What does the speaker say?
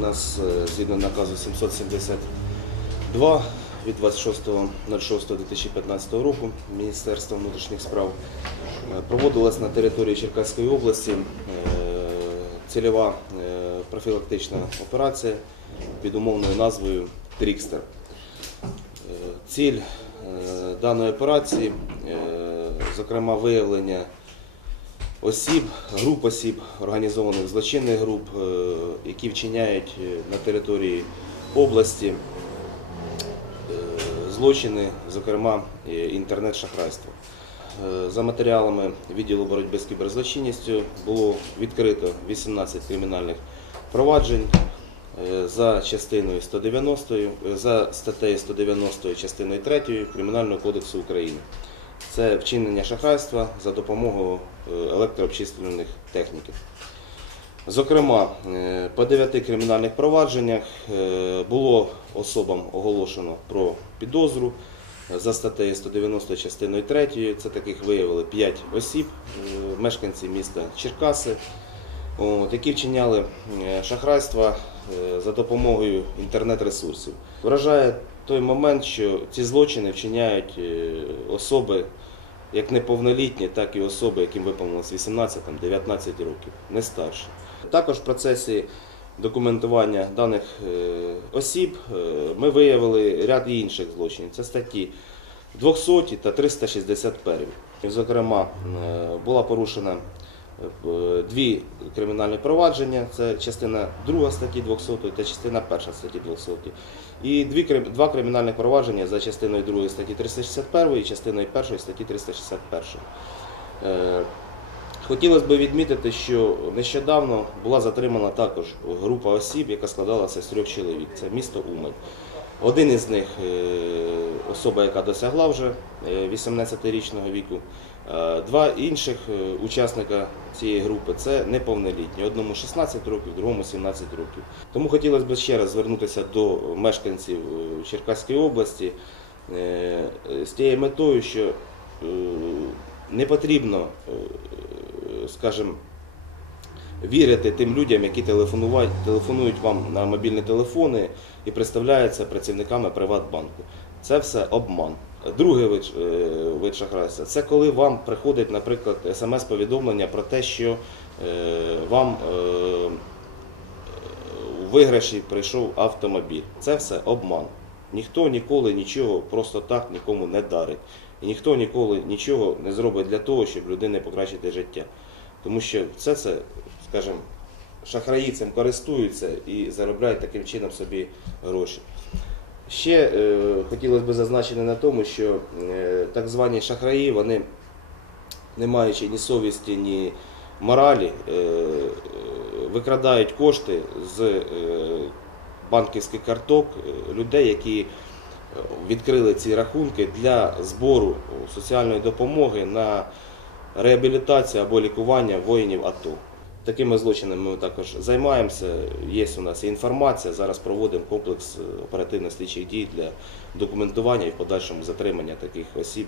нас е, згідно наказу 772 від 26.06.2015 року Міністерства внутрішніх справ е, проводилась на території Черкаської області е, цільова профілактична операція під умовною назвою Трікстер. Ціль даної операції, зокрема, виявлення осіб, груп осіб, організованих злочинних груп, е, які вчиняють е, на території області е, злочини, зокрема інтернет-шахрайство. За матеріалами відділу боротьби з кіберзлочинністю було відкрито 18 кримінальних проваджень за частиною 190, е, за статтею 190 частиною 3 Кримінального кодексу України. Це вчинення шахрайства за допомогою е, електрообчислювальних техніків. Зокрема, е, по дев'яти кримінальних провадженнях е, було особам оголошено про підозру за статтею 190 частиною 3. Це таких виявили 5 осіб, мешканці міста Черкаси, от, які вчиняли е, шахрайства е, за допомогою інтернет-ресурсів. Вражає той момент, що ці злочини вчиняють е, особи як неповнолітні, так і особи, яким виповнилось 18-19 років, не старші. Також в процесі документування даних осіб ми виявили ряд інших злочинів. Це статті 200 та 361. Зокрема, була порушена дві кримінальні провадження, це частина 2 статті 200 та частина 1 статті 200. І дві, два кримінальних провадження за частиною 2 статті 361 і частиною 1 статті 361. Е, Хотілося б відмітити, що нещодавно була затримана також група осіб, яка складалася з трьох чоловік. Це місто Умань. Один із них е, особа, яка досягла вже е, 18-річного віку. Е, Два інших е, учасника цієї групи це неповнолітні. Одному 16 років, другому 17 років. Тому хотілося б ще раз звернутися до мешканців е, Черкаської області з тією метою, що не потрібно, скажімо, вірити тим людям, які телефонують вам на мобільні телефони і представляються працівниками Приватбанку. Це все обман. Другий вид, е, вид шахрайства це коли вам приходить, наприклад, смс-повідомлення про те, що е, вам е, у виграші прийшов автомобіль. Це все обман. Ніхто ніколи нічого просто так нікому не дарить. І ніхто ніколи нічого не зробить для того, щоб людині покращити життя. Тому що це, це скажімо, шахраї цим користуються і заробляють таким чином собі гроші. Ще е, хотілося б зазначити на тому, що е, так звані шахраї, вони не маючи ні совісті, ні моралі, е, викрадають кошти з банківських карток людей, які відкрили ці рахунки для збору соціальної допомоги на реабілітацію або лікування воїнів АТО. Такими злочинами ми також займаємося. Є у нас інформація. Зараз проводимо комплекс оперативно-слідчих дій для документування і в подальшому затримання таких осіб.